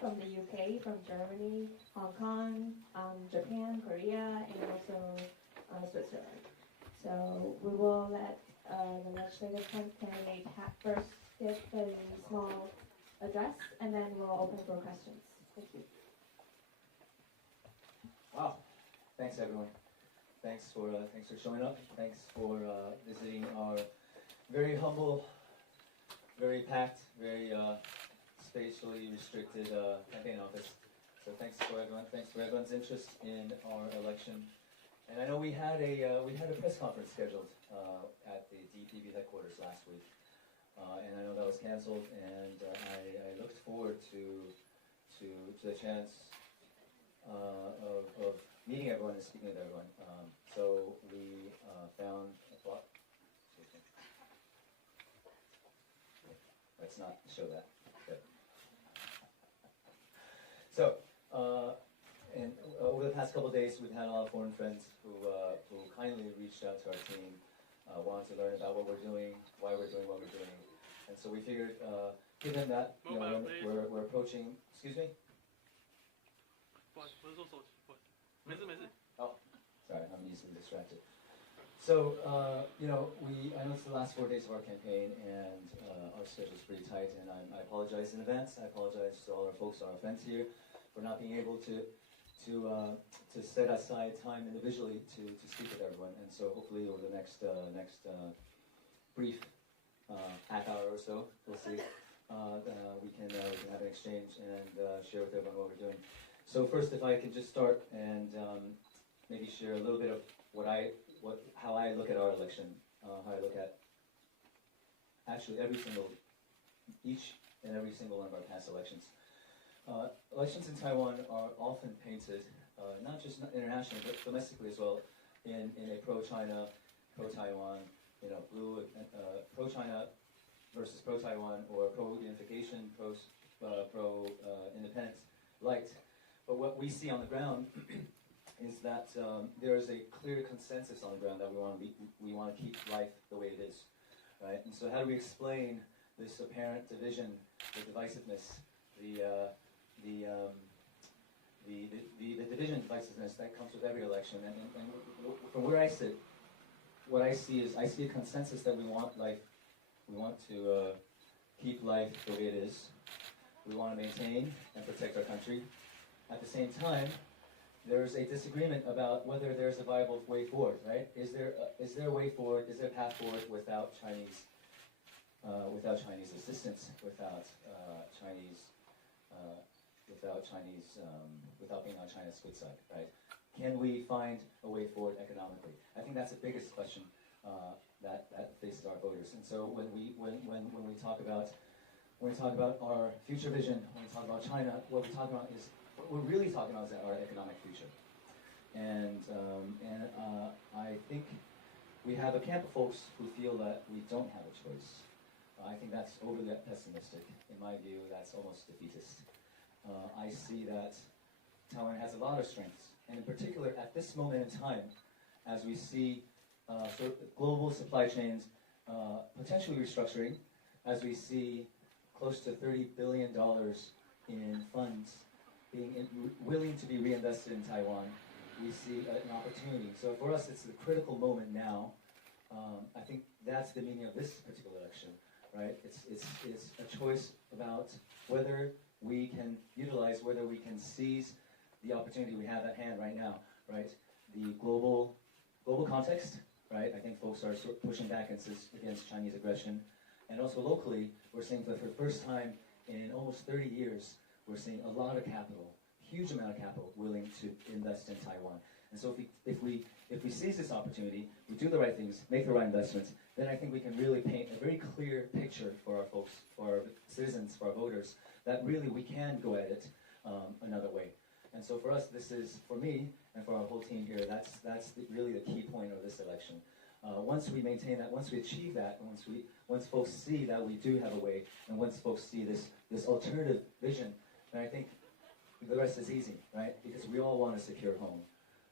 from the UK, from Germany, Hong Kong, Japan, Korea, and also Switzerland. So we will let the legislative candidate first give a small address, and then we'll open for questions. Thank you. Wow. Thanks, everyone. Thanks for showing up. Thanks for visiting our very humble, very packed, very spatially restricted campaign office. So thanks for everyone. Thanks for everyone's interest in our election. And I know we had a press conference scheduled at the DPB headquarters last week, and I know that was canceled. And I looked forward to the chance of meeting everyone and speaking with everyone. So we found a plot. Let's not show that. Good. So, and over the past couple of days, we've had a lot of foreign friends who kindly reached out to our team, wanted to learn about what we're doing, why we're doing what we're doing, and so we figured, given that we're approaching. Excuse me. Oh, sorry, I'm easily distracted. So, I know it's the last 4 days of our campaign, and our schedule's pretty tight, and I apologize in advance. I apologize to all our folks, our friends here, for not being able to set aside time individually to speak with everyone. And so hopefully over the next brief half hour or so, we'll see, we can have an exchange and share with everyone what we're doing. So first, if I could just start and maybe share a little bit of how I look at our election, how I look at actually each and every single one of our past elections. Elections in Taiwan are often painted, not just internationally, but domestically as well, in a pro-China, pro-Taiwan, pro-China versus pro-Taiwan, or pro-unification, pro-independence light. But what we see on the ground is that there is a clear consensus on the ground that we want to keep life the way it is, right? And so how do we explain this apparent division, the divisiveness, the division and divisiveness that comes with every election? And from where I sit, what I see is a consensus that we want to keep life the way it is. We want to maintain and protect our country. At the same time, there's a disagreement about whether there's a viable way forward, right? Is there a way forward? Is there a path forward without Chinese assistance, without being on China's good side, right? Can we find a way forward economically? I think that's the biggest question that faces our voters. And so when we talk about our future vision, when we talk about China, what we're really talking about is our economic future. And I think we have a camp of folks who feel that we don't have a choice. I think that's overly pessimistic. In my view, that's almost defeatist. I see that Taiwan has a lot of strengths, and in particular at this moment in time, as we see sort of global supply chains potentially restructuring, as we see close to $30 billion in funds being willing to be reinvested in Taiwan, we see an opportunity. So for us, it's the critical moment now. I think that's the meaning of this particular election, right? It's a choice about whether we can utilize, whether we can seize the opportunity we have at hand right now, right? The global context, right? I think folks are sort of pushing back against Chinese aggression. And also locally, we're seeing that for the first time in almost 30 years, we're seeing a lot of capital, huge amount of capital, willing to invest in Taiwan. And so if we seize this opportunity, we do the right things, make the right investments, then I think we can really paint a very clear picture for our folks, for our citizens, for our voters, that really we can go at it another way. And so for us, this is, for me and for our whole team here, that's really the key point of this election. Once we maintain that, once we achieve that, once folks see that we do have a way, and once folks see this alternative vision, then I think the rest is easy, right? Because we all want a secure home.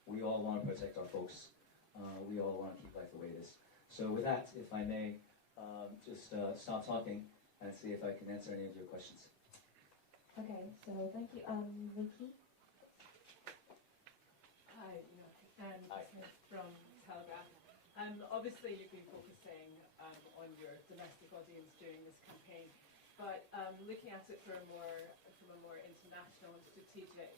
We all want to protect our folks. We all want to keep life the way it is. So with that, if I may, just stop talking and see if I can answer any of your questions. Okay, so thank you. Vicky? Hi, and Hi. this is from Telegraph. Obviously, you've been focusing on your domestic audience during this campaign, but looking at it from a more international and strategic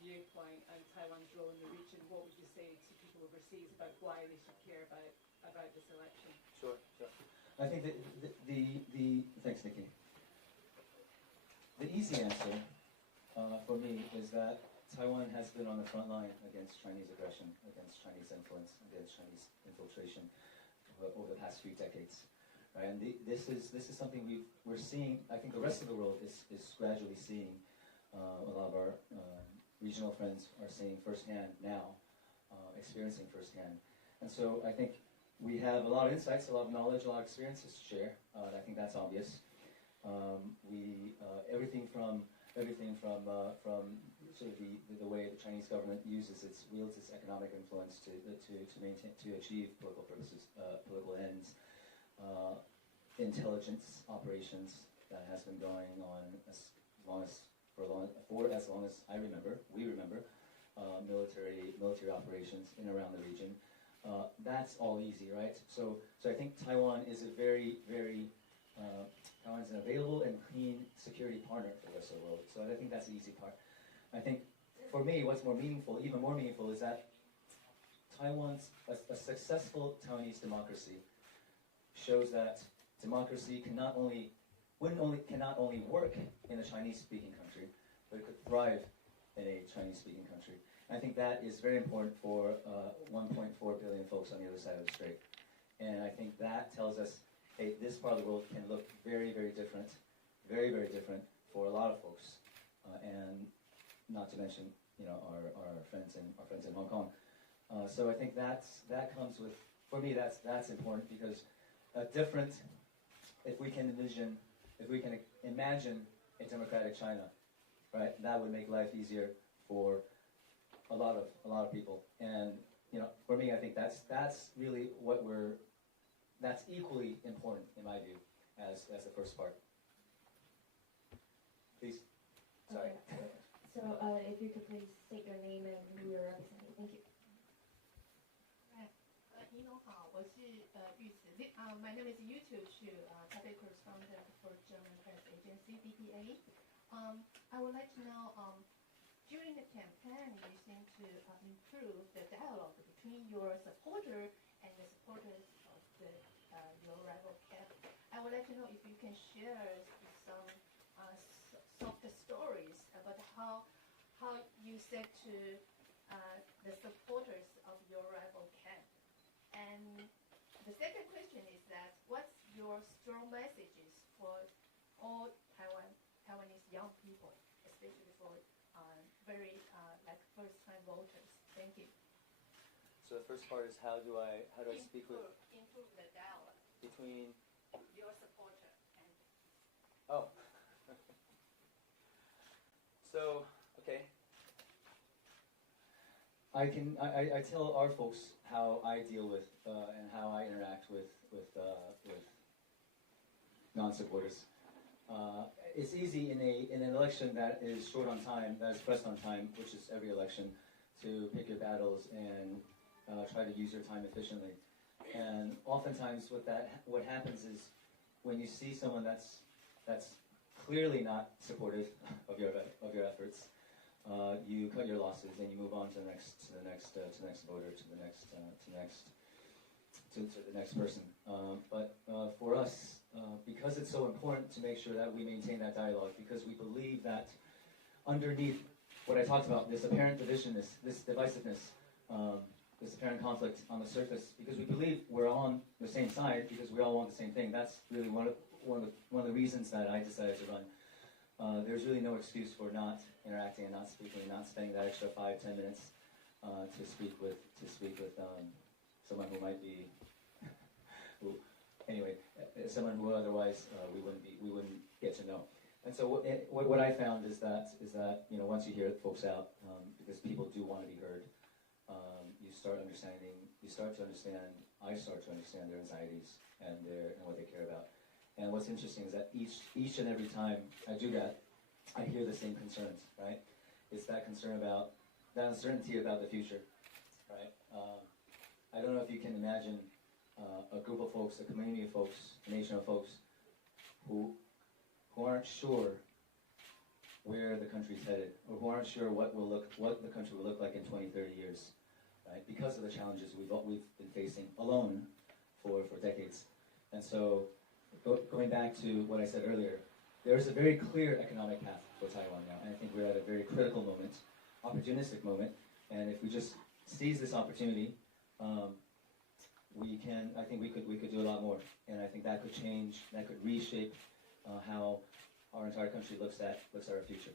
viewpoint and Taiwan's role in the region, what would you say to people overseas about why they should care about this election? Sure. I think that thanks, Nikki. The easy answer for me is that Taiwan has been on the front line against Chinese aggression, against Chinese influence, against Chinese infiltration over the past few decades. Right? And this is something we're seeing. I think the rest of the world is gradually seeing. A lot of our regional friends are seeing firsthand now, experiencing firsthand. And so I think we have a lot of insights, a lot of knowledge, a lot of experiences to share. I think that's obvious. Everything from sort of the way the Chinese government wields its economic influence to achieve political purposes, political ends, intelligence operations that has been going on for as long as we remember, military operations in and around the region. That's all easy, right? So I think Taiwan is a Taiwan's an available and clean security partner for the rest of the world. So I think that's the easy part. I think for me, what's even more meaningful, is that Taiwan's a successful Taiwanese democracy shows that democracy cannot only work in a Chinese-speaking country, but it could thrive in a Chinese-speaking country. And I think that is very important for 1.4 billion folks on the other side of the strait. And I think that tells us, hey, this part of the world can look very, very different for a lot of folks, and not to mention, our friends in Hong Kong. So I think that comes with, for me, that's important, because if we can imagine a democratic China, right, that would make life easier for a lot of people. And for me, I think that's really that's equally important in my view as the first part. Please. Sorry. Okay. So if you could please state your name and who you're representing. Thank you. My name is Yu Tu Chu, Taipei correspondent for German press agency DPA. I would like to know, during the campaign, you seem to improve the dialogue between your supporter and the supporters of your rival camp. I would like to know if you can share some soft stories about how you said to the supporters of your rival camp. And the second question is that, what's your strong messages for all Taiwanese young people, especially for very first-time voters? Thank you. So the first part is how do I speak with improve the dialogue between your supporter and So okay. I tell our folks how I deal with and how I interact with non-supporters. It's easy in an election that is short on time, that is pressed on time, which is every election, to pick your battles and try to use your time efficiently. And oftentimes, what happens is, when you see someone that's clearly not supportive of your efforts, you cut your losses and you move on to the next voter, to the next person. But for us, because it's so important to make sure that we maintain that dialogue, because we believe that underneath what I talked about, this apparent divisionness, this divisiveness, this apparent conflict on the surface, because we believe we're on the same side, because we all want the same thing. That's really one of the reasons that I decided to run. There's really no excuse for not interacting and not speaking, and not spending that extra 5-10 minutes to speak with someone who might be, someone who otherwise we wouldn't get to know. And so what I found is that once you hear folks out, because people do want to be heard, I start to understand their anxieties and what they care about. And what's interesting is that each and every time I do that, I hear the same concerns, right? It's that concern about, that uncertainty about the future, right? I don't know if you can imagine a group of folks, a community of folks, a nation of folks who aren't sure where the country's headed, or who aren't sure what the country will look like in 20, 30 years, right? Because of the challenges we've been facing alone for decades. And so, going back to what I said earlier, there's a very clear economic path for Taiwan now, and I think we're at a very critical moment, opportunistic moment, and if we just seize this opportunity, I think we could do a lot more, and I think that could change, that could reshape how our entire country looks at our future.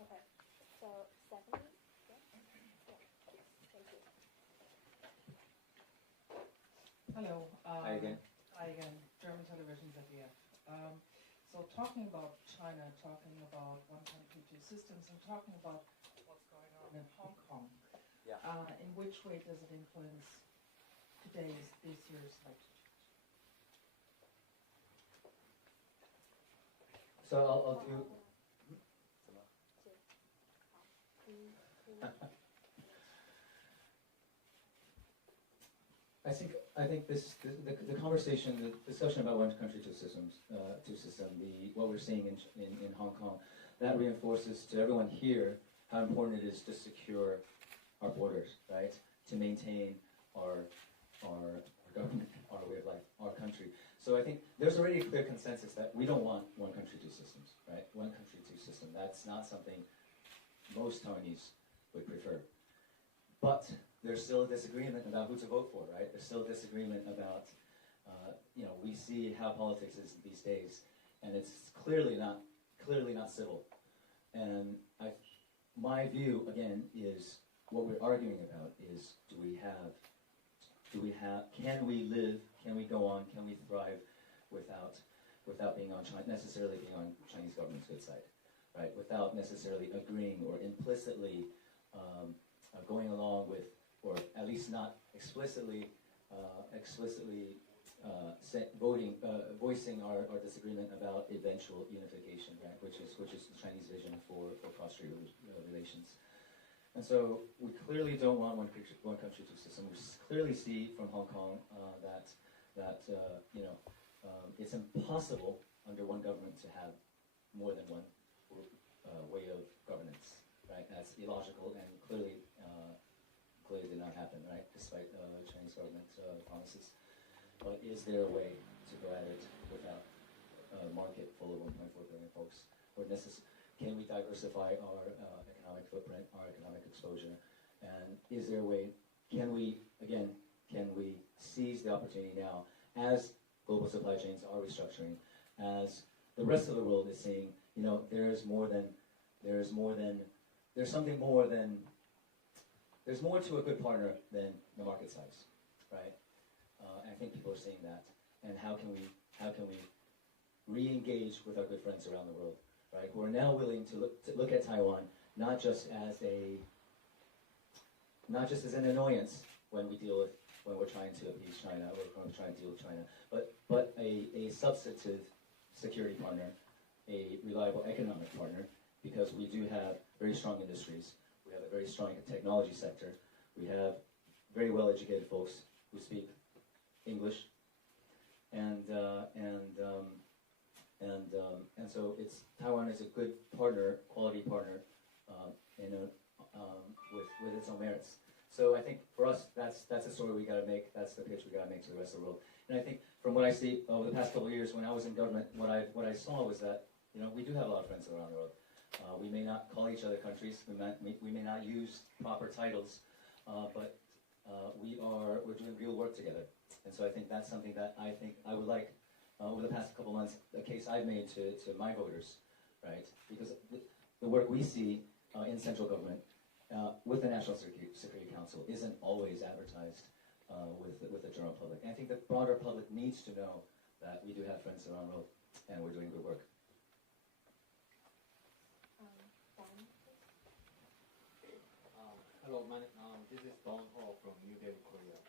Okay, so Stephanie? Yeah. Thank you. Hello. Hi again. Hi again. German television ZDF. So talking about China, talking about one country, two systems, and talking about what's going on in Hong Kong. Yeah. In which way does it influence this year's election? So I'll do. I think the conversation, the discussion about one country, two system, what we're seeing in Hong Kong, that reinforces to everyone here how important it is to secure our borders, right? To maintain our government, our way of life, our country. So I think there's already a clear consensus that we don't want one country, two systems, right? One country, two system. That's not something most Taiwanese would prefer. But there's still a disagreement about who to vote for, right? There's still a disagreement about, we see how politics is these days, and it's clearly not civil. And my view again is what we're arguing about is can we live, can we go on, can we thrive without being necessarily being on Chinese government's good side, right? Without necessarily agreeing or implicitly going along with, or at least not explicitly voicing our disagreement about eventual unification, right? Which is the Chinese vision for cross-strait relations. And so we clearly don't want one country, two system. We clearly see from Hong Kong that it's impossible under one government to have more than one way of governance, right? That's illogical and clearly did not happen, right? Despite Chinese government promises. But is there a way to go at it without a market full of 1.4 billion folks? Or can we diversify our economic footprint, our economic exposure? And is there a way, can we seize the opportunity now as global supply chains are restructuring, as the rest of the world is seeing, there's more to a good partner than the market size, right? I think people are seeing that. And how can we re-engage with our good friends around the world, right? Who are now willing to look at Taiwan not just as an annoyance when we're trying to appease China or when we're trying to deal with China, but a substantive security partner, a reliable economic partner, because we do have very strong industries. We have a very strong technology sector. We have very well-educated folks who speak English, and so Taiwan is a good partner, quality partner, with its own merits. So I think for us, that's the story we got to make. That's the pitch we got to make to the rest of the world. And I think from what I see over the past couple of years, when I was in government, what I saw was that we do have a lot of friends around the world. We may not call each other countries. We may not use proper titles, but we're doing real work together. And so I think that's something that I would like over the past couple of months, a case I've made to my voters, right? Because the work we see in central government with the National Security Council isn't always advertised with the general public. And I think the broader public needs to know that we do have friends around the world and we're doing good work. Hello, this is Don Ho from New Delhi, Korea.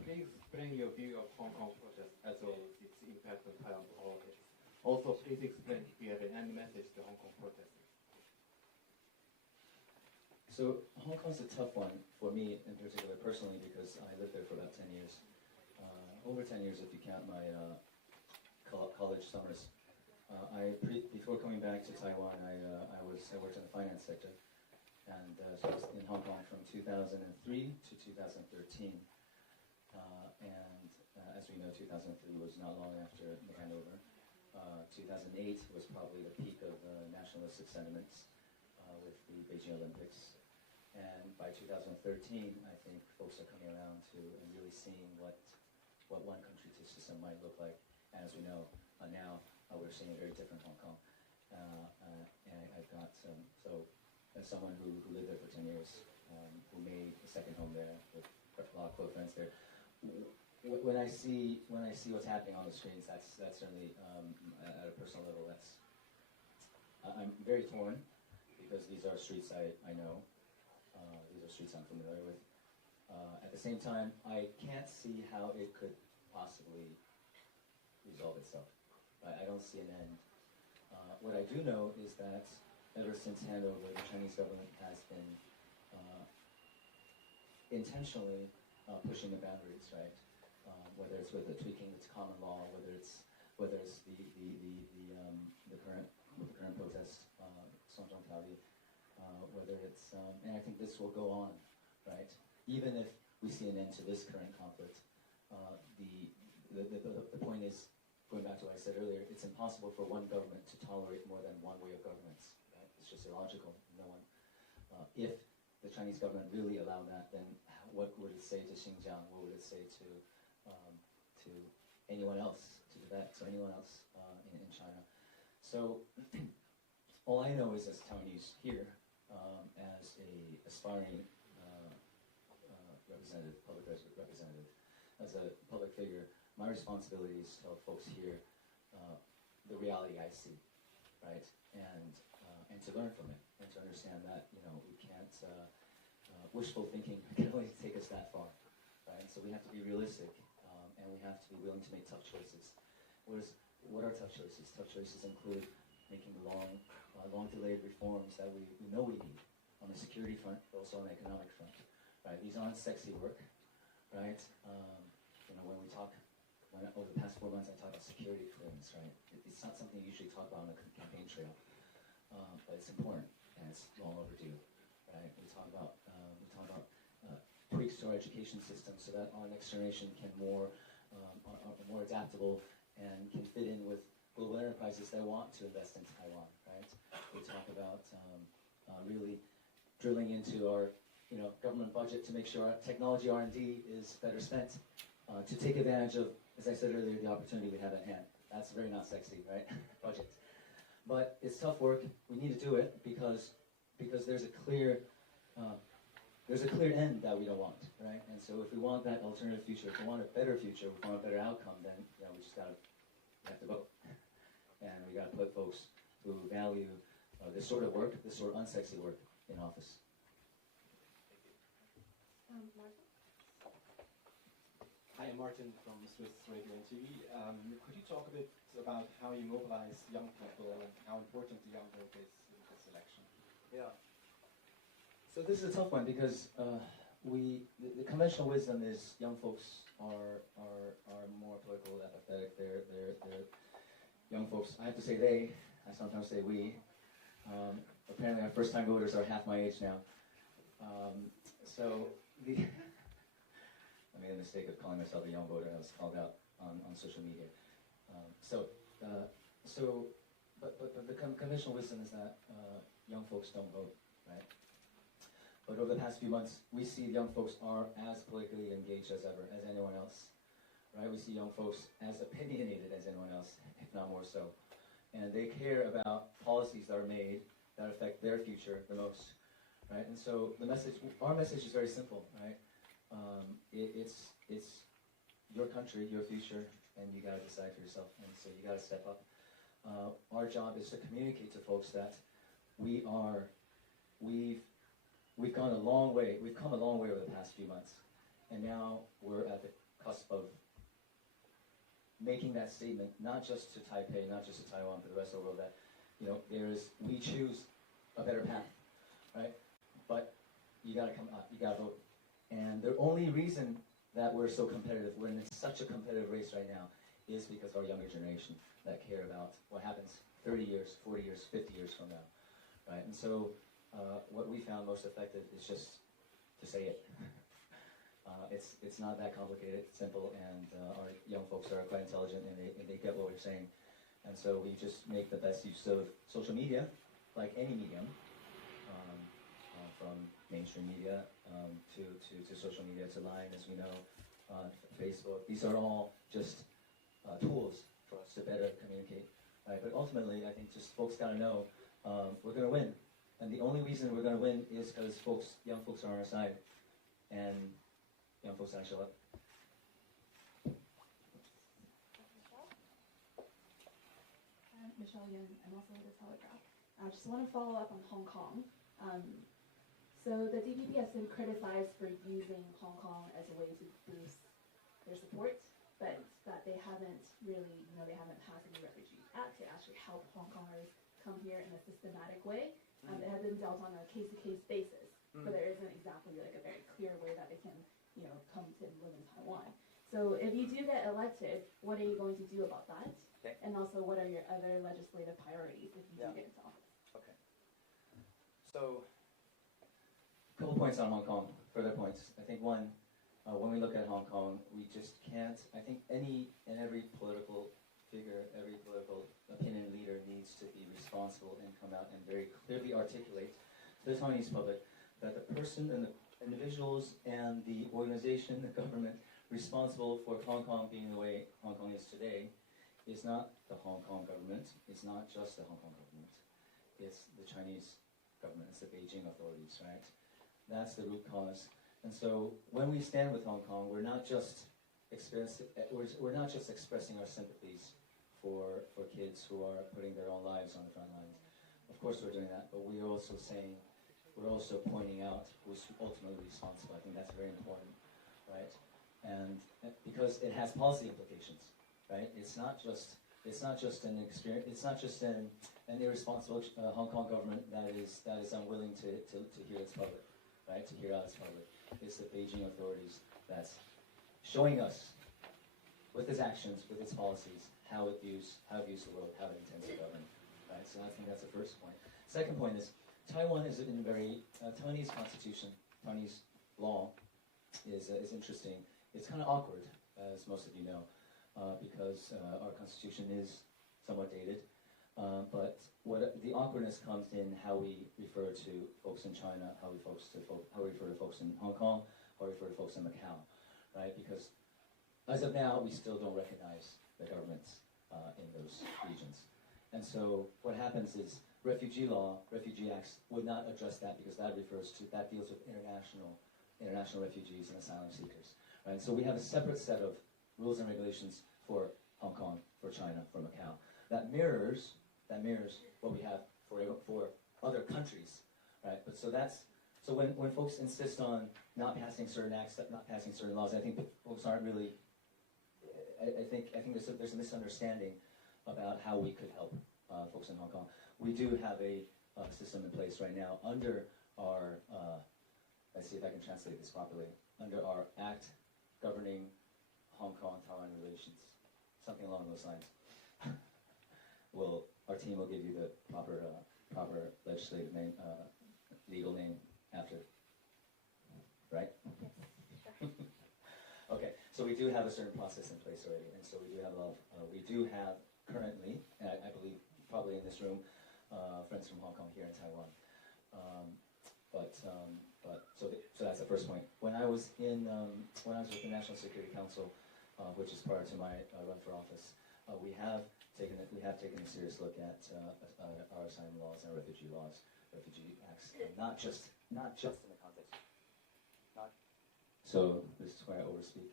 Please explain your view of Hong Kong protest as well as its impact on Taiwan politics. Also, please explain if you have any message to Hong Kong protesters. So Hong Kong's a tough one for me in particular, personally, because I lived there for about 10 years. Over 10 years if you count my college summers. Before coming back to Taiwan, I worked in the finance sector, and so I was in Hong Kong from 2003 to 2013. As we know, 2003 was not long after the handover. 2008 was probably the peak of nationalistic sentiments with the Beijing Olympics. And by 2013, I think folks are coming around to really seeing what one country system might look like. And as we know, now we're seeing a very different Hong Kong. And I've got, so as someone who lived there for 10 years, who made a second home there, with a lot of close friends there, when I see what's happening on the screens, that's certainly at a personal level. I'm very torn because these are streets I know. These are streets I'm familiar with. At the same time, I can't see how it could possibly resolve itself. I don't see an end. What I do know is that ever since handover, the Chinese government has been intentionally pushing the boundaries, right? Whether it's with the tweaking its common law, whether it's the current protest, whether it's and I think this will go on, right? Even if we see an end to this current conflict, the point is, going back to what I said earlier, it's impossible for one government to tolerate more than one way of governance. Right? It's just illogical. No one. If the Chinese government really allowed that, then what would it say to Xinjiang? What would it say to anyone else, to Tibet, to anyone else in China? So all I know is, as Taiwanese here, as a aspiring representative, public representative, as a public figure, my responsibility is to tell folks here the reality I see, right? And to learn from it, and to understand that we can't wishful thinking can only take us that far, right? So we have to be realistic, and we have to be willing to make tough choices. What are tough choices? Tough choices include making the long delayed reforms that we know we need on the security front, but also on the economic front, right? These aren't sexy work, right? When we talk. Over the past 4 months, I talked about security clearance, right? It's not something you usually talk about on a campaign trail, but it's important and it's long overdue, right? We talk about tweaks to our education system so that our next generation can are more adaptable and can fit in with global enterprises that want to invest in Taiwan, right? We talk about really drilling into our government budget to make sure our technology R&D is better spent to take advantage of, as I said earlier, the opportunity we have at hand. That's very not sexy, right? Budget. But it's tough work. We need to do it because there's a clear end that we don't want, right? And so if we want that alternative future, if we want a better future, if we want a better outcome, then we have to vote. And we got to put folks who value this sort of work, this sort of unsexy work, in office. Martin? Hi, I'm Martin from Swiss Radio and TV. Could you talk a bit about how you mobilize young people and how important the young vote is in this election? Yeah. So this is a tough one because the conventional wisdom is young folks are more political, apathetic. They're young folks. I have to say they. I sometimes say we. Apparently, our first-time voters are half my age now. I made a mistake of calling myself a young voter. I was called out on social media. But the conventional wisdom is that young folks don't vote, right? But over the past few months, we see young folks are as politically engaged as ever, as anyone else, right? We see young folks as opinionated as anyone else, if not more so. And they care about policies that are made that affect their future the most, right? And so our message is very simple, right? It's your country, your future, and you got to decide for yourself. And so you got to step up. Our job is to communicate to folks that we've gone a long way. We've come a long way over the past few months, and now we're at the cusp of making that statement, not just to Taipei, not just to Taiwan, but the rest of the world, that, you know, we choose a better path, right? But you gotta come up, you gotta vote. And the only reason that we're so competitive, we're in such a competitive race right now, is because of our younger generation that care about what happens 30 years, 40 years, 50 years from now, right? And so what we found most effective is just to say it. It's not that complicated, it's simple, and our young folks are quite intelligent, and they get what we're saying. And so we just make the best use of social media, like any medium, from mainstream media to social media, to Line, as we know, Facebook. These are all just tools for us to better communicate, right? But ultimately, I think just folks gotta know we're gonna win. And the only reason we're gonna win is because young folks are on our side, and young folks gotta show up. Michelle Yin, I'm also with the Telegraph. I just want to follow up on Hong Kong. So the DPP has been criticized for using Hong Kong as a way to boost their support, but that they haven't really, they haven't passed any Refugee Act to actually help Hong Kongers come here in a systematic way. It has been dealt on a case-to-case basis, but there isn't exactly like a very clear way that they can, come to live in Taiwan. So if you do get elected, what are you going to do about that? Okay. And also, what are your other legislative priorities if you do get into office? Okay. So, a couple points on Hong Kong, further points. I think one, when we look at Hong Kong, we just can't, I think any and every political figure, every political opinion leader needs to be responsible and come out and very clearly articulate to the Taiwanese public that the person and the individuals and the organization, the government, responsible for Hong Kong being the way Hong Kong is today is not the Hong Kong government, it's not just the Hong Kong government, it's the Chinese government, it's the Beijing authorities, right? That's the root cause. And so when we stand with Hong Kong, we're not just expressing our sympathies for kids who are putting their own lives on the front lines. Of course we're doing that, but we're also pointing out who's ultimately responsible. I think that's very important, right? And because it has policy implications, right? It's not just an experience. It's not just an irresponsible Hong Kong government that is unwilling to hear its public, right? To hear out its public. It's the Beijing authorities that's showing us with its actions, with its policies, how it views the world, how it intends to govern, right? So I think that's the first point. Second point is Taiwan is in very Taiwanese constitution, Taiwanese law is interesting. It's kind of awkward, as most of you know, because our constitution is somewhat dated. But the awkwardness comes in how we refer to folks in China, how we refer to folks in Hong Kong, how we refer to folks in Macau, right? Because as of now, we still don't recognize the governments in those regions. And so what happens is refugee law, refugee acts would not address that because that deals with international refugees and asylum seekers, right? So we have a separate set of rules and regulations for Hong Kong, for China, for Macau that mirrors what we have for other countries, right? But so when folks insist on not passing certain acts, not passing certain laws, I think folks aren't really. I think there's a misunderstanding about how we could help folks in Hong Kong. We do have a system in place right now under our. Let's see if I can translate this properly. Under our Act governing Hong Kong-Taiwan relations, something along those lines. Our team will give you the proper legislative name, legal name after. Right? Okay, so we do have a certain process in place already, and so we do have currently, and I believe probably in this room, friends from Hong Kong here in Taiwan. So that's the first point. When I was with the National Security Council, which is prior to my run for office, we have taken a serious look at our asylum laws and refugee acts, not just in the context. So this is where I overspeak.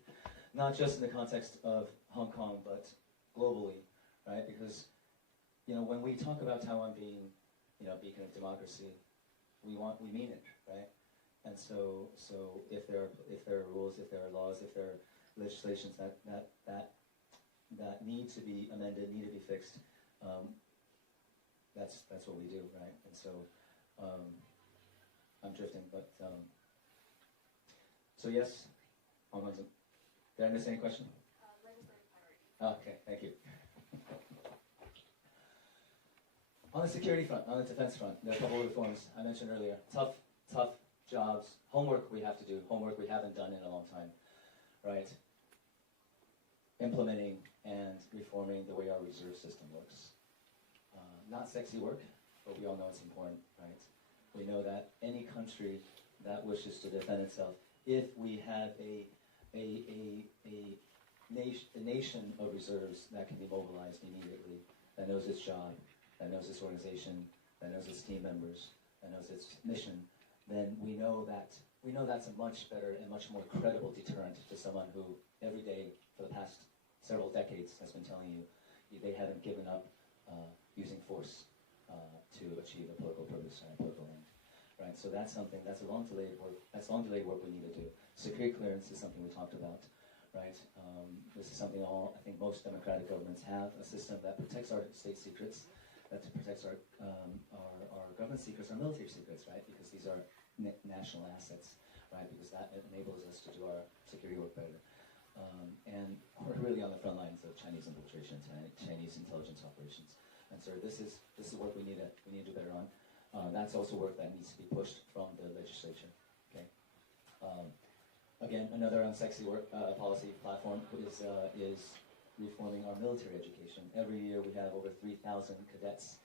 Not just in the context of Hong Kong, but globally, right? Because when we talk about Taiwan being a beacon of democracy, we mean it, right? And so if there are rules, if there are laws, if there are legislations that that need to be amended, need to be fixed, that's what we do, right? And so I'm drifting, but so yes, did I miss any question? Legislative priority. Okay, thank you. On the security front, on the defense front, there are a couple of reforms I mentioned earlier. Tough jobs, homework we have to do, homework we haven't done in a long time, right? Implementing and reforming the way our reserve system works. Not sexy work, but we all know it's important, right? We know that any country that wishes to defend itself, if we have a nation of reserves that can be mobilized immediately, that knows its job, that knows its organization, that knows its team members, that knows its mission, then we know that's a much better and much more credible deterrent to someone who every day for the past several decades has been telling you they haven't given up using force to achieve a political purpose and a political end. Right, so that's something, that's long delayed work we need to do. Security clearance is something we talked about, right? This is something I think most democratic governments have, a system that protects our state secrets, that protects our government secrets, our military secrets, right? Because these are national assets, right? Because that enables us to do our security work better. And we're really on the front lines of Chinese infiltration, Chinese intelligence operations. And so this is work we need to do better on. That's also work that needs to be pushed from the legislature. Okay. Again, another unsexy work policy platform is reforming our military education. Every year we have over 3,000 cadets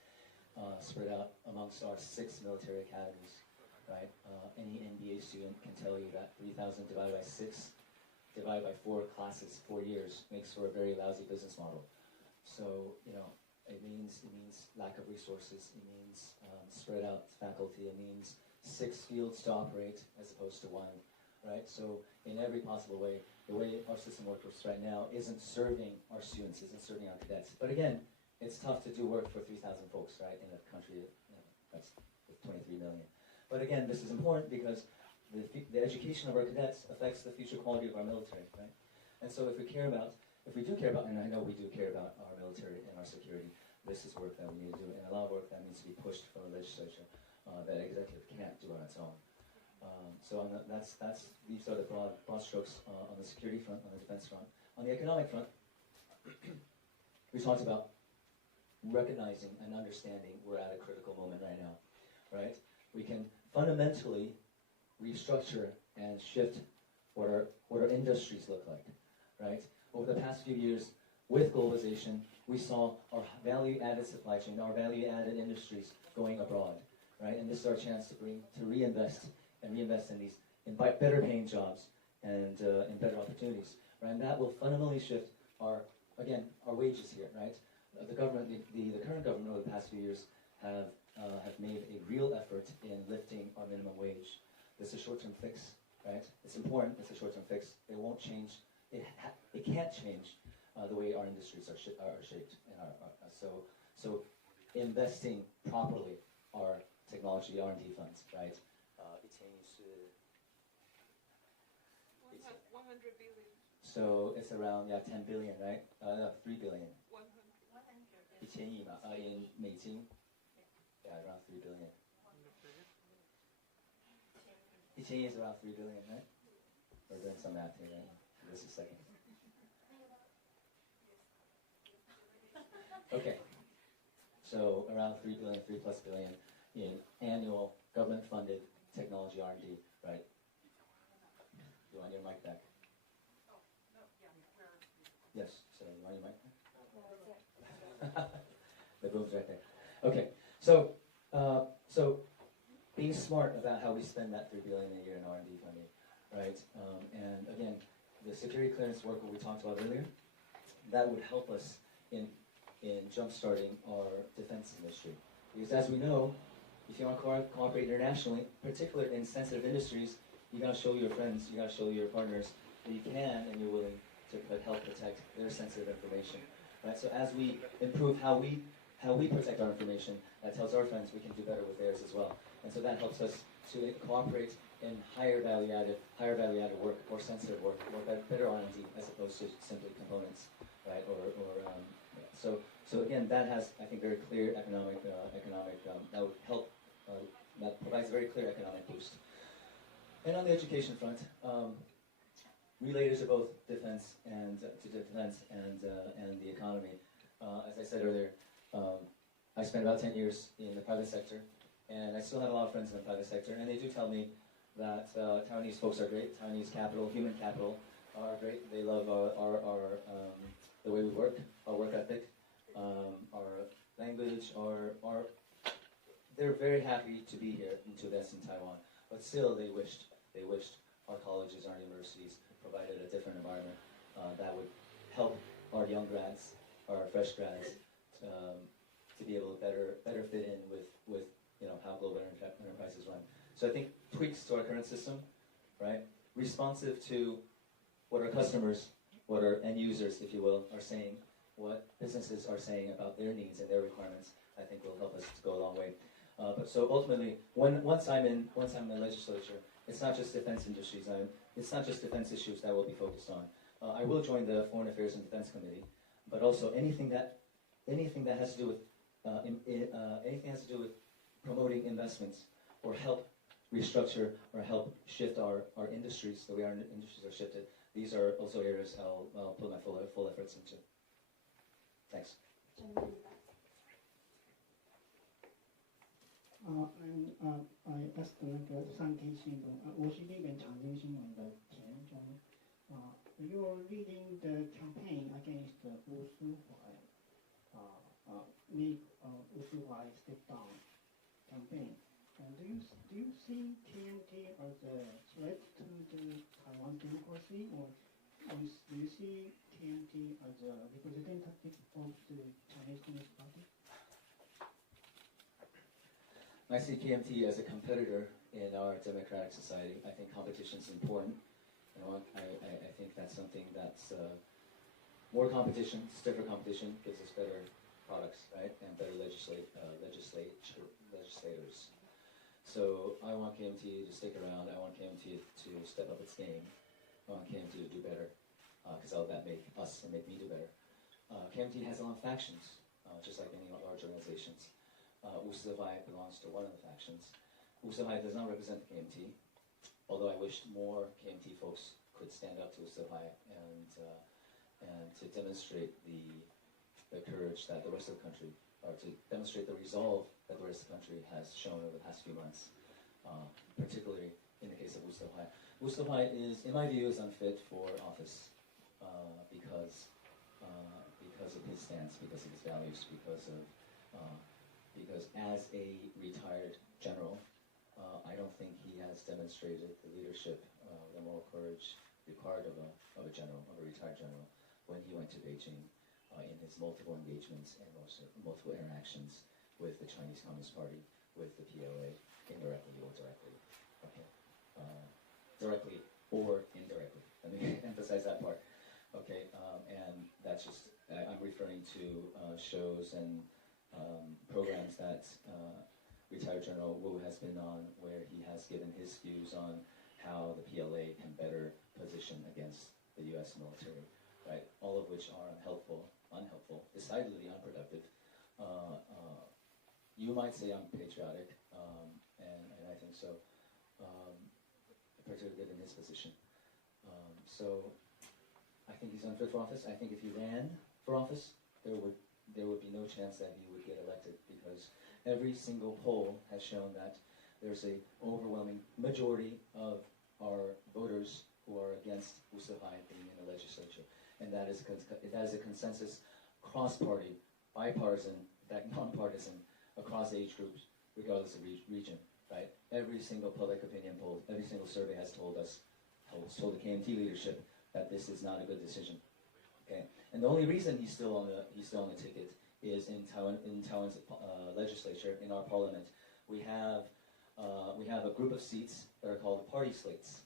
spread out amongst our 6 military academies. Right. Any NBA student can tell you that 3,000 divided by 6, divided by 4 classes, 4 years, makes for a very lousy business model. So it means lack of resources. It means spread out faculty. It means 6 fields to operate as opposed to 1, right? So in every possible way, the way our system works right now isn't serving our students, isn't serving our cadets. But again, it's tough to do work for 3,000 folks, right, in a country that's with 23 million. But again, this is important because the education of our cadets affects the future quality of our military, right? And so if we do care about, and I know we do care about our military and our security, this is work that we need to do, and a lot of work that needs to be pushed from the legislature that executive can't do on its own. So these are the broad strokes on the security front, on the defense front. On the economic front, we talked about recognizing and understanding we're at a critical moment right now, right? We can fundamentally restructure and shift what our industries look like, right? Over the past few years, with globalization, we saw our value-added supply chain, our value-added industries going abroad, right? And this is our chance to reinvest in better paying jobs and in better opportunities, right? And that will fundamentally shift our wages here, right? The government, the current government over the past few years have made a real effort in lifting our minimum wage. This is a short-term fix, right? It's important. It's a short-term fix. It won't change. It can't change the way our industries are shaped. So investing properly our technology R&D funds, right? 100 billion. So it's around 10 billion, right? 3 billion. 100. 1000亿嘛, in 美金. Yeah, around 3 billion. 1000亿 is around 3 billion, right? We're doing some math here, right? Just a second. Okay. So around 3 billion, 3+ billion in annual government-funded technology R&D, right? You want your mic back? Oh, no, yeah, where? Yes, so you want your mic back? The boom's right there. Okay, so being smart about how we spend that 3 billion a year in R&D funding, right? And again, the security clearance work that we talked about earlier, that would help us in jump-starting our defense industry. Because as we know, if you want to cooperate internationally, particularly in sensitive industries, you got to show your friends, you got to show your partners that you can and you're willing to help protect their sensitive information, right? So as we improve how we protect our information, that tells our friends we can do better with theirs as well. And so that helps us to cooperate in higher value-added work, more sensitive work, better R&D as opposed to simply components, right? So again, that has, I think, very clear economic that would help, that provides a very clear economic boost. And on the education front, related to both defense and the economy. As I said earlier, I spent about 10 years in the private sector, and I still have a lot of friends in the private sector, and they do tell me that Taiwanese folks are great. Taiwanese capital, human capital, are great. They love the way we work, our work ethic, our language, they're very happy to be here and to invest in Taiwan. But still, they wished our colleges, our universities provided a different environment that would help our young grads, our fresh grads, to be able to better fit in with how global enterprises run. So I think tweaks to our current system, right, responsive to what our customers, what our end users, if you will, are saying, what businesses are saying about their needs and their requirements, I think will help us to go a long way. But so ultimately, once I'm in the legislature, it's not just defense industries. It's not just defense issues that we'll be focused on. I will join the Foreign Affairs and Defense Committee, but also anything that has to do with promoting investments or help restructure or help shift our industries, the way our industries are shifted. These are also areas I'll put my full efforts into. Thanks. I asked 3K新闻, OCD 跟长津新闻的田中, you're leading the campaign against Wu Suhuai, make Wu Suhuai step down campaign. And do you see KMT as a threat to the Taiwan democracy, or do you see KMT as a representative of the Chinese Communist Party? I see KMT as a competitor in our democratic society. I think competition is important. I think that's something that's more competition, stiffer competition gives us better products, right, and better legislators. So I want KMT to stick around. I want KMT to step up its game. I want KMT to do better, because that make us and make me do better. KMT has a lot of factions, just like any large organizations. Wu Suhuai belongs to one of the factions. Wu Suhuai does not represent the KMT, although I wished more KMT folks could stand up to Wu Suhuai and to demonstrate the courage that the rest of the country, or to demonstrate the resolve that the rest of the country has shown over the past few months, particularly in the case of Wu Suhuai. Wu Suhuai is, in my view, is unfit for office because of his stance, because of his values, because as a retired general, I don't think he has demonstrated the leadership, the moral courage required of a retired general, when he went to Beijing in his multiple engagements and multiple interactions with the Chinese Communist Party, with the PLA, indirectly or directly. Okay, directly or indirectly. Let me emphasize that part. Okay, and that's just I'm referring to shows and programs that retired General Wu has been on, where he has given his views on how the PLA can better position against the U.S. military, right? All of which are unhelpful, decidedly unproductive. You might say I'm patriotic, and I think so, particularly given his position. So I think he's unfit for office. I think if he ran for office, there would be no chance that he would get elected, because every single poll has shown that there's a overwhelming majority of our voters who are against Wu Suhuai being in the legislature, and that is a consensus, cross-party, bipartisan, in fact nonpartisan, across age groups, regardless of region. Right? Every single public opinion poll, every single survey has told the KMT leadership that this is not a good decision. Okay, and the only reason he's still on the ticket is in Taiwan's legislature, in our parliament, we have a group of seats that are called party slates.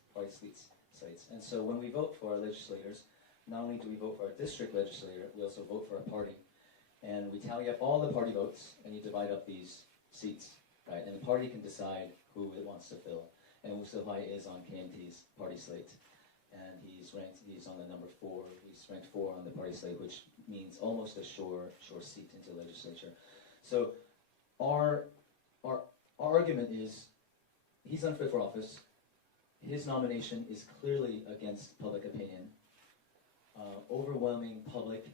And so when we vote for our legislators, not only do we vote for our district legislator, we also vote for a party, and we tally up all the party votes, and you divide up these seats, right? And the party can decide who it wants to fill. And Wu Suhuai is on KMT's party slate. and he's on the number 4. He's ranked 4 on the party slate, which means almost a sure seat into the legislature. So our argument is he's unfit for office. His nomination is clearly against public opinion. Overwhelming public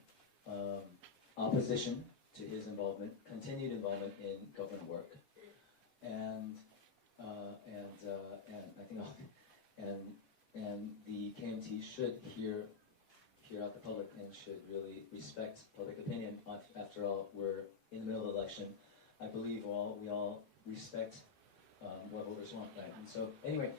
opposition to his involvement, continued involvement in government work, and I think and the KMT should hear out the public and should really respect public opinion. After all, we're in the middle of the election. I believe we all respect what voters want, right? And so anyway,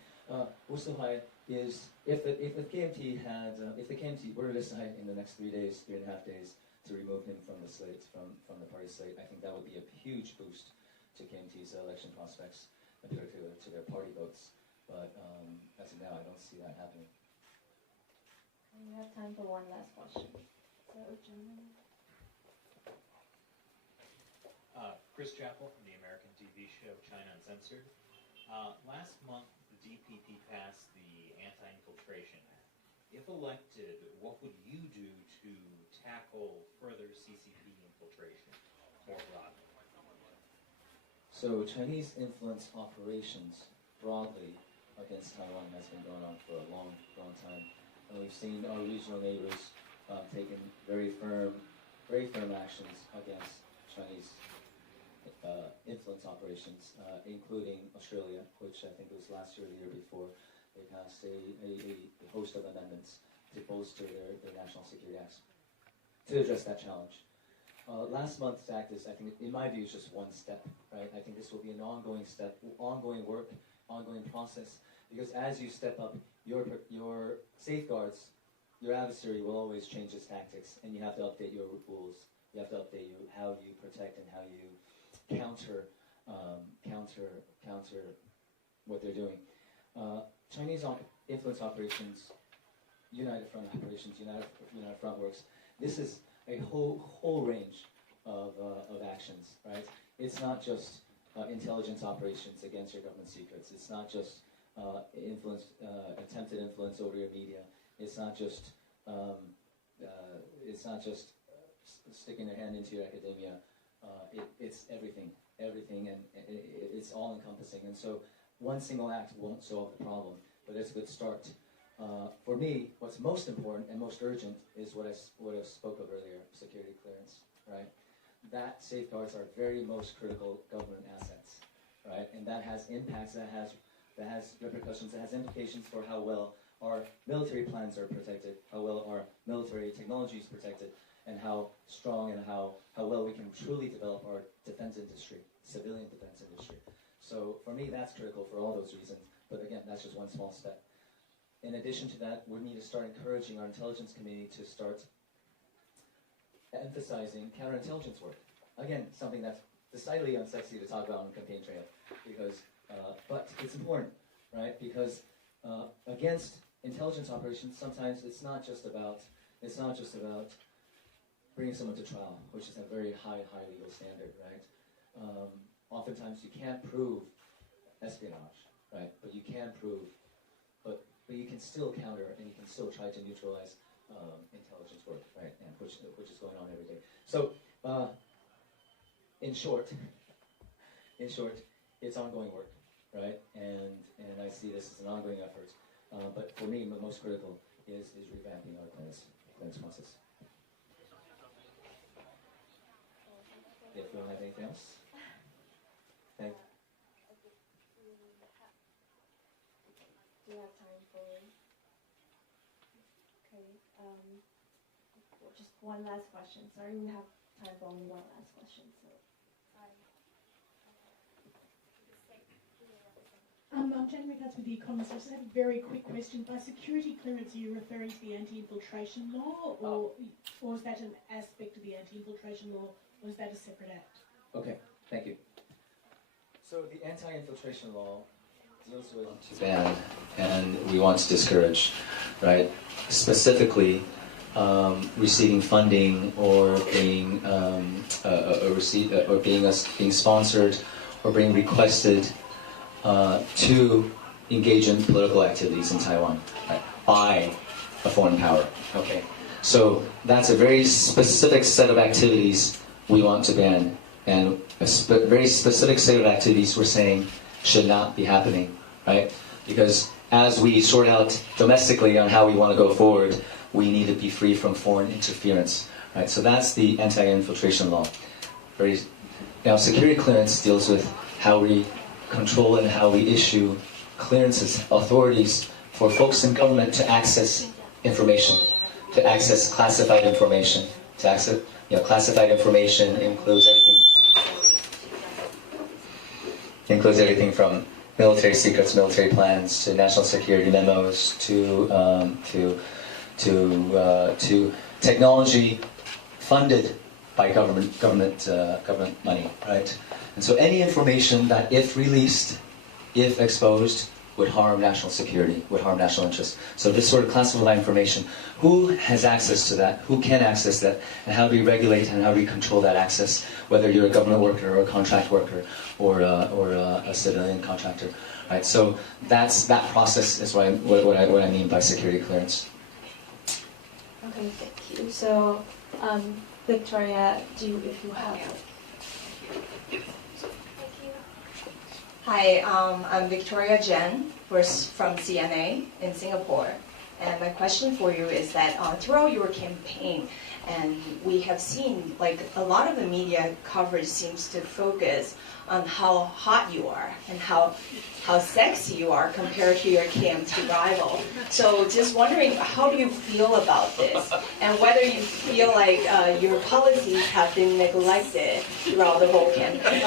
Usuhai is if the KMT were to decide in the next 3.5 days, to remove him from the slate, from the party slate, I think that would be a huge boost to KMT's election prospects, in particular to their party votes. But as of now, I don't see that happening. And we have time for one last question. So, gentlemen. Chris Chappell from the American TV show China Uncensored. Last month, the DPP passed the Anti-Infiltration Act. If elected, what would you do to tackle further CCP infiltration more broadly? So Chinese influence operations broadly against Taiwan has been going on for a long time. And we've seen our regional neighbors taking very firm actions against Chinese influence operations, including Australia, which I think it was last year or the year before. They passed a host of amendments to bolster their national security acts to address that challenge. Last month's act is, I think, in my view, is just one step, right? I think this will be an ongoing step, ongoing work, ongoing process, because as you step up your safeguards, your adversary will always change his tactics, and you have to update your rules. You have to update how you protect and how you counter what they're doing. Chinese influence operations, United Front operations, United Front works. This is a whole range of actions, right? It's not just intelligence operations against your government secrets. It's not just attempted influence over your media. It's not just sticking your hand into your academia. It's everything, and it's all encompassing. And so one single act won't solve the problem, but it's a good start. For me, what's most important and most urgent is what I spoke of earlier: security clearance, right? That safeguards our very most critical government assets, right? And that has impacts, that has repercussions, that has implications for how well our military plans are protected, how well our military technology is protected, and how strong and how well we can truly develop our defense industry, civilian defense industry. So for me, that's critical for all those reasons. But again, that's just one small step. In addition to that, we need to start encouraging our intelligence community to start emphasizing counterintelligence work. Again, something that's decidedly unsexy to talk about on the campaign trail, because, but it's important, right? Because against intelligence operations, sometimes it's not just about bringing someone to trial, which is a very high legal standard, right? Oftentimes you can't prove espionage, right? But you can prove, but you can still counter and you can still try to neutralize intelligence work, right? And which is going on every day. So, in short, it's ongoing work, right? And I see this as an ongoing effort. But for me, the most critical is revamping our clearance process. If you don't have anything else, thank you. Do you have time for? Okay. Just one last question. Sorry, we have time for only one last question. So. I'm Jenny McCarthy with The Economist. I just have a very quick question. By security clearance, are you referring to the anti-infiltration law, or is that an aspect of the anti-infiltration law, or is that a separate act? Okay, thank you. So the anti-infiltration law deals with ban, and we want to discourage, right? Specifically, receiving funding or being being sponsored or being requested to engage in political activities in Taiwan. Right? by a foreign power. Okay, so that's a very specific set of activities we want to ban, and a very specific set of activities we're saying should not be happening, right? Because as we sort out domestically on how we want to go forward, we need to be free from foreign interference, right? So that's the anti-infiltration law. Now, security clearance deals with how we control and how we issue clearances, authorities for folks in government to access information, to access classified information. To access, classified information includes everything from military secrets, military plans, to national security memos, to technology funded by government money, right? And so any information that, if released, if exposed, would harm national security, would harm national interests. So this sort of classified information, who has access to that? Who can access that? And how do we regulate and how do we control that access? Whether you're a government worker or a contract worker or a civilian contractor, right? So that process is what I mean by security clearance. Okay, thank you. So, Victoria, if you have. Hi, I'm Victoria Jen, from CNA in Singapore. And my question for you is that throughout your campaign, and we have seen like a lot of the media coverage seems to focus on how hot you are and how sexy you are compared to your KMT rival. So just wondering, how do you feel about this? And whether you feel like your policies have been neglected throughout the whole campaign.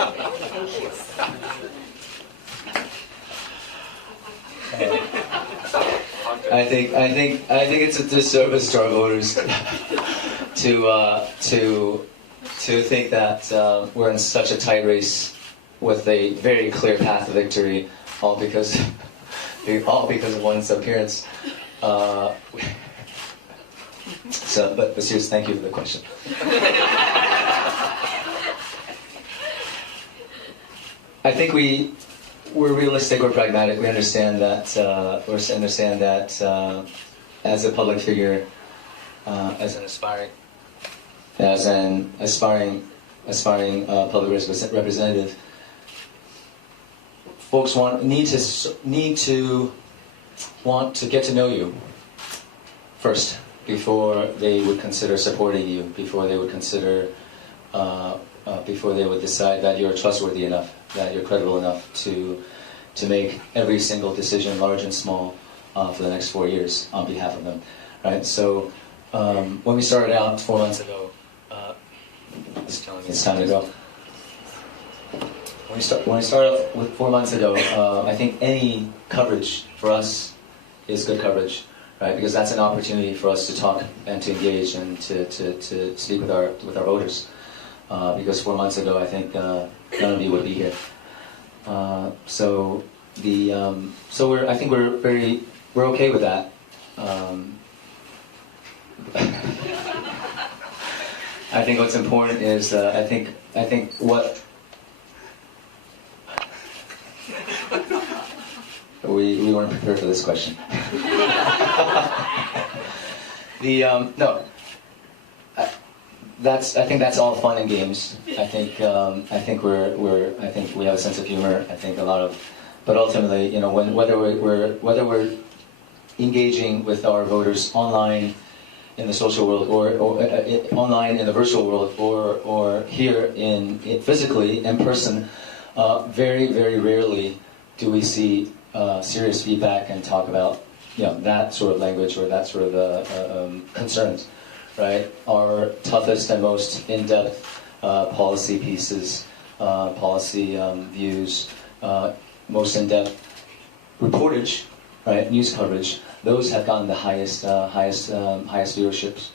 Thank you. I think it's a disservice to our voters to think that we're in such a tight race with a very clear path to victory, all because of one's appearance. But seriously, thank you for the question. I think we're realistic, we're pragmatic. We understand that as a public figure, as an aspiring public representative, folks need to want to get to know you first before they would consider supporting you, before they would consider before they would decide that you're trustworthy enough, that you're credible enough to make every single decision, large and small, for the next 4 years on behalf of them, right? So when we started out 4 months ago, it's telling me it's time to go. When we started off with 4 months ago, I think any coverage for us is good coverage, right? Because that's an opportunity for us to talk and to engage and to speak with our voters. Because 4 months ago, I think none of you would be here. So I think we're okay with that. I think what's important is I think what we weren't prepared for this question. I think that's all fun and games. I think we have a sense of humor. I think but ultimately, whether we're engaging with our voters online in the social world or online in the virtual world or here physically in person, very, very rarely do we see serious feedback and talk about that sort of language or that sort of concerns. Right, our toughest and most in-depth policy pieces, policy views, most in-depth reportage, right, news coverage. Those have gotten the highest viewerships,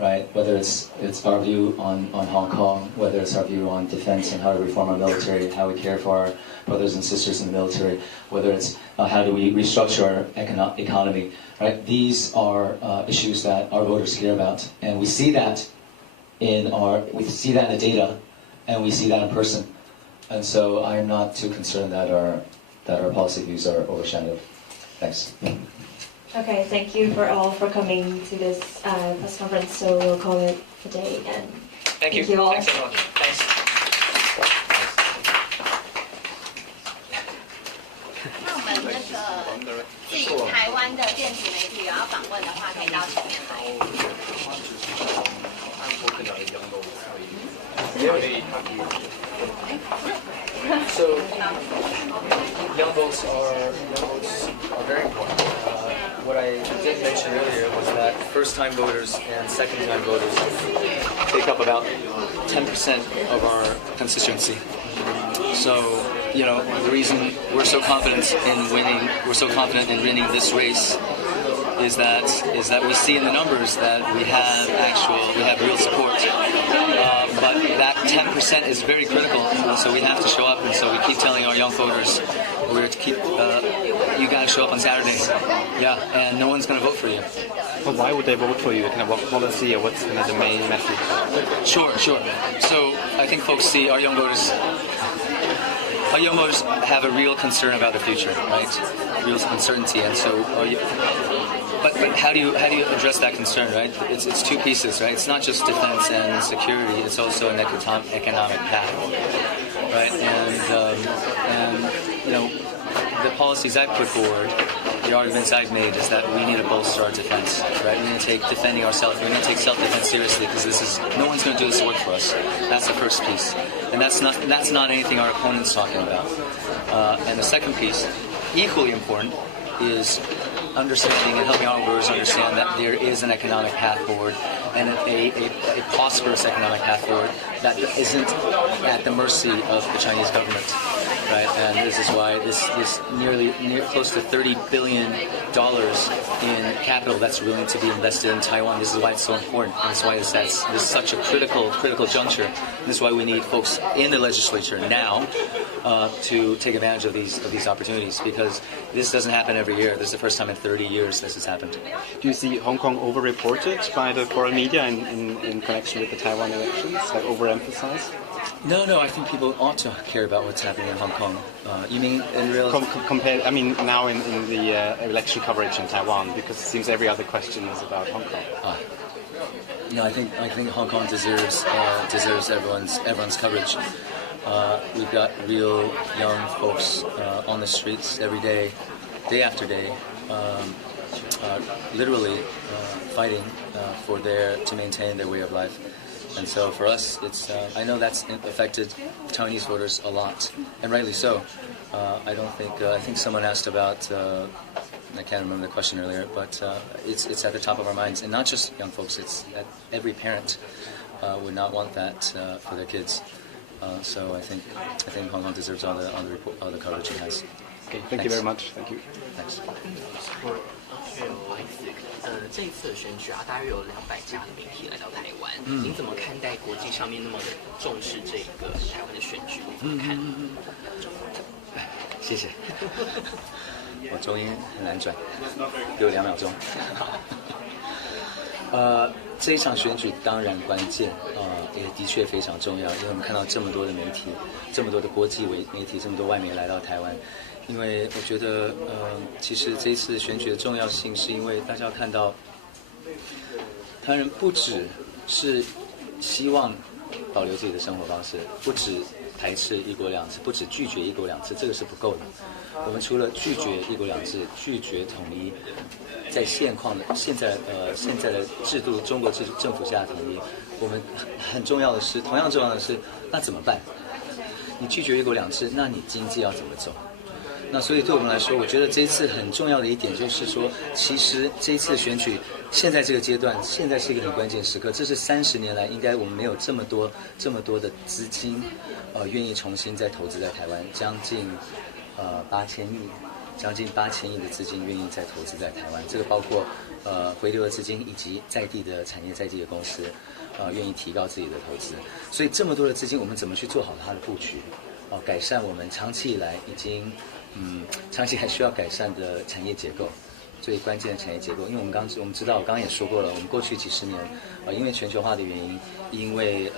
right? Whether it's our view on Hong Kong, whether it's our view on defense and how to reform our military, how we care for our brothers and sisters in the military, whether it's how do we restructure our economy. Right? These are issues that our voters care about, and we see that in the data, and we see that in person. And so I'm not too concerned that our policy views are overshadowed. Thanks. Okay, thank you for all for coming to this press conference. So we'll call it a day. And Thank you. all. Thanks everyone. Thanks. 那我们那个自己台湾的电子媒体有要访问的话，可以到前面来。So, young votes are very important. What I did mention earlier was that first-time voters and second-time voters take up about 10% of our constituency. So, you know, the reason we're so confident in winning this race is that we see in the numbers that we have real support. But that 10% is very critical, so we have to show up, and so we keep telling our young voters, we're to keep, you gotta show up on Saturday. Yeah, and no one's gonna vote for you. Well, why would they vote for you? Kind of what policy or what's kind of the main message? Sure. So I think folks see our young voters have a real concern about the future, right? Real uncertainty, and so but how do you address that concern, right? It's two pieces, right? It's not just defense and security; it's also an economic path, right? And you know, the policies I put forward, the arguments I've made is that we need to bolster our defense, right? We need to take defending ourselves. We need to take self-defense seriously because no one's going to do this work for us. That's the first piece, and that's not anything our opponents talking about. And the second piece, equally important, is understanding and helping our voters understand that there is an economic path forward and a prosperous economic path forward that isn't at the mercy of the Chinese government, right? And this is why this near close to $30 billion in capital that's willing to be invested in Taiwan. This is why it's so important. And this is why this is such a critical juncture. And this is why we need folks in the legislature now to take advantage of these opportunities, because this doesn't happen every year. This is the first time in 30 years this has happened. Do you see Hong Kong overreported by the foreign media in connection with the Taiwan elections, like overemphasized? No, I think people ought to care about what's happening in Hong Kong. You mean in real... Compared, I mean, now in the election coverage in Taiwan, because it seems every other question is about Hong Kong. No, I think Hong Kong deserves everyone's coverage. We've got real young folks on the streets every day, day after day, literally fighting to maintain their way of life. And so for us, it's I know that's affected Taiwanese voters a lot, and rightly so. I think someone asked about, I can't remember the question earlier, but it's at the top of our minds, and not just young folks. It's that every parent would not want that for their kids. So I think Hong Kong deserves all the coverage it has. Okay, thank you very much. Thank you. Thanks. 这一次的选举啊，大约有200家的媒体来到台湾。您怎么看待国际上面那么的重视这个台湾的选举？你怎么看？谢谢。我中音很难转，给我2秒钟。这一场选举当然关键也的确非常重要，因为我们看到这么多的媒体，这么多的国际媒体，这么多外媒来到台湾。因为我觉得，其实这一次选举的重要性，是因为大家要看到，台湾人不只是希望保留自己的生活方式，不只排斥1国2制，不只拒绝1国2制，这个是不够的。我们除了拒绝1国2制，拒绝统一，在现在的制度，中国政府下的统一，我们很重要的是，同样重要的是，那怎么办？你拒绝1国2制，那你经济要怎么走？那所以对我们来说，我觉得这一次很重要的一点就是说，其实这一次选举，现在这个阶段，现在是一个很关键时刻。这是30年来应该我们没有这么多的资金，愿意重新再投资在台湾，将近8000亿的资金愿意再投资在台湾。这个包括回流的资金以及在地的产业、在地的公司，愿意提高自己的投资。所以这么多的资金，我们怎么去做好它的布局？改善我们长期以来长期还需要改善的产业结构，最关键的产业结构。因为我们知道，我刚刚也说过了，我们过去几十年，因为全球化的原因，因为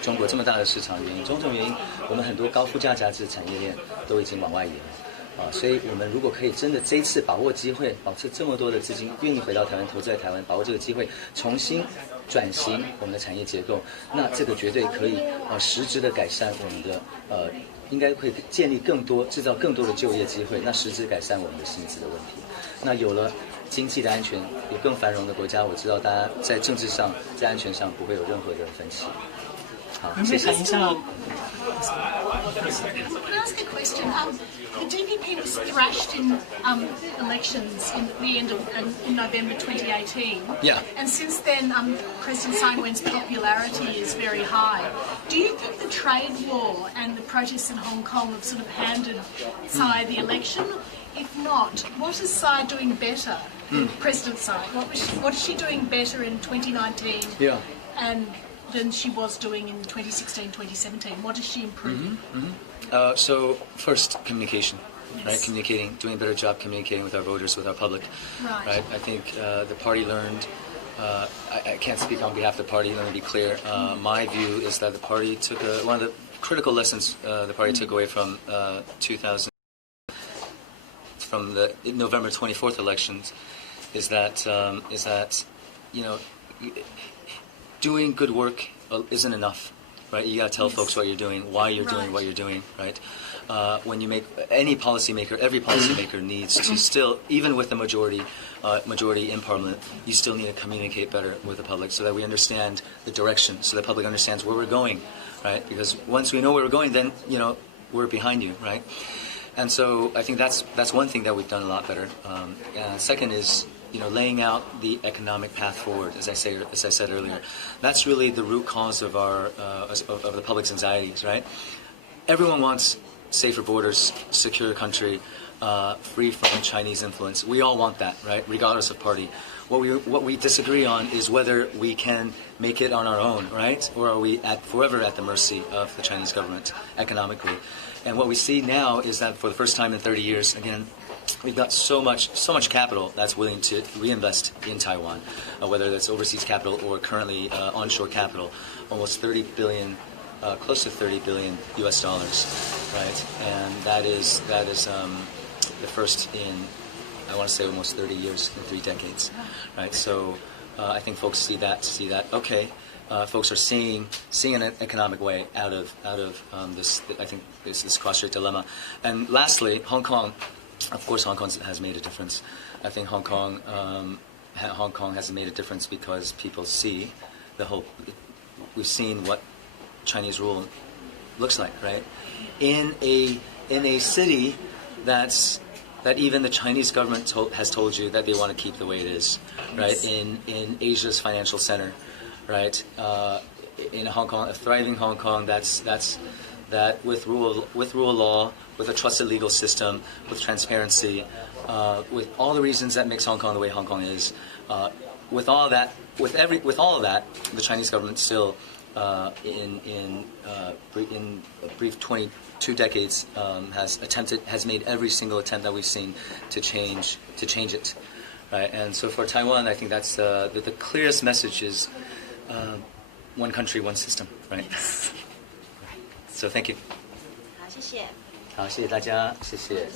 中国这么大的市场的原因，种种原因，我们很多高附加价值产业链都已经往外移了。所以我们如果可以真的这一次把握机会，保持这么多的资金愿意回到台湾投资在台湾，把握这个机会重新转型我们的产业结构，那这个绝对可以实质的改善我们的应该会建立更多制造更多的就业机会，那实质改善我们的薪资的问题。那有了经济的安全，有更繁荣的国家，我知道大家在政治上在安全上不会有任何的分歧。好，谢谢。Can I ask a question? The DPP was thrashed in elections in the end of in November 2018. Yeah. And since then, President Tsai Ing-wen's popularity is very high. Do you think the trade war and the protests in Hong Kong have sort of handed Tsai the election? If not, what is Tsai doing better? President Tsai, what is she doing better in 2019? Yeah. And than she was doing in 2016, 2017? What is she improving? So first, communication, right? Communicating, doing a better job communicating with our voters, with our public, right? I think the party learned. I can't speak on behalf of the party. Let me be clear. My view is that the party took one of the critical lessons the party took away from 2000, from the November 24th elections, is that doing good work isn't enough, right? You gotta tell folks what you're doing, why you're doing what you're doing, right? When you make any policymaker, every policymaker needs to still, even with the majority in Parliament, you still need to communicate better with the public so that we understand the direction, so the public understands where we're going, right? Because once we know where we're going, then we're behind you, right? And so I think that's one thing that we've done a lot better. Second is laying out the economic path forward, as I said earlier. That's really the root cause of of the public's anxieties, right? Everyone wants safer borders, secure country, free from Chinese influence. We all want that, right? Regardless of party. What we disagree on is whether we can make it on our own, right? Or are we forever at the mercy of the Chinese government economically? And what we see now is that for the first time in 30 years, again, we've got so much capital that's willing to reinvest in Taiwan, whether that's overseas capital or currently onshore capital, almost 30 billion, close to 30 billion US dollars, right? And that is the first in, I want to say, almost 30 years, in 3 decades, right? So I think folks see that. Okay, folks are seeing an economic way out of this. I think this cross-strait dilemma. And lastly, Hong Kong. Of course, Hong Kong has made a difference. I think Hong Kong has made a difference because people see we've seen what Chinese rule looks like, right? In a city that even the Chinese government has told you that they want to keep the way it is, right? In Asia's financial center, right? In Hong Kong, a thriving Hong Kong that with rule of law, with a trusted legal system, with transparency, with all the reasons that makes Hong Kong the way Hong Kong is, with all of that, the Chinese government still, in a brief 22 decades, has made every single attempt that we've seen to change it, right? And so for Taiwan, I think that's the clearest message is one country, one system, right? So thank you. 好，谢谢。好，谢谢大家，谢谢。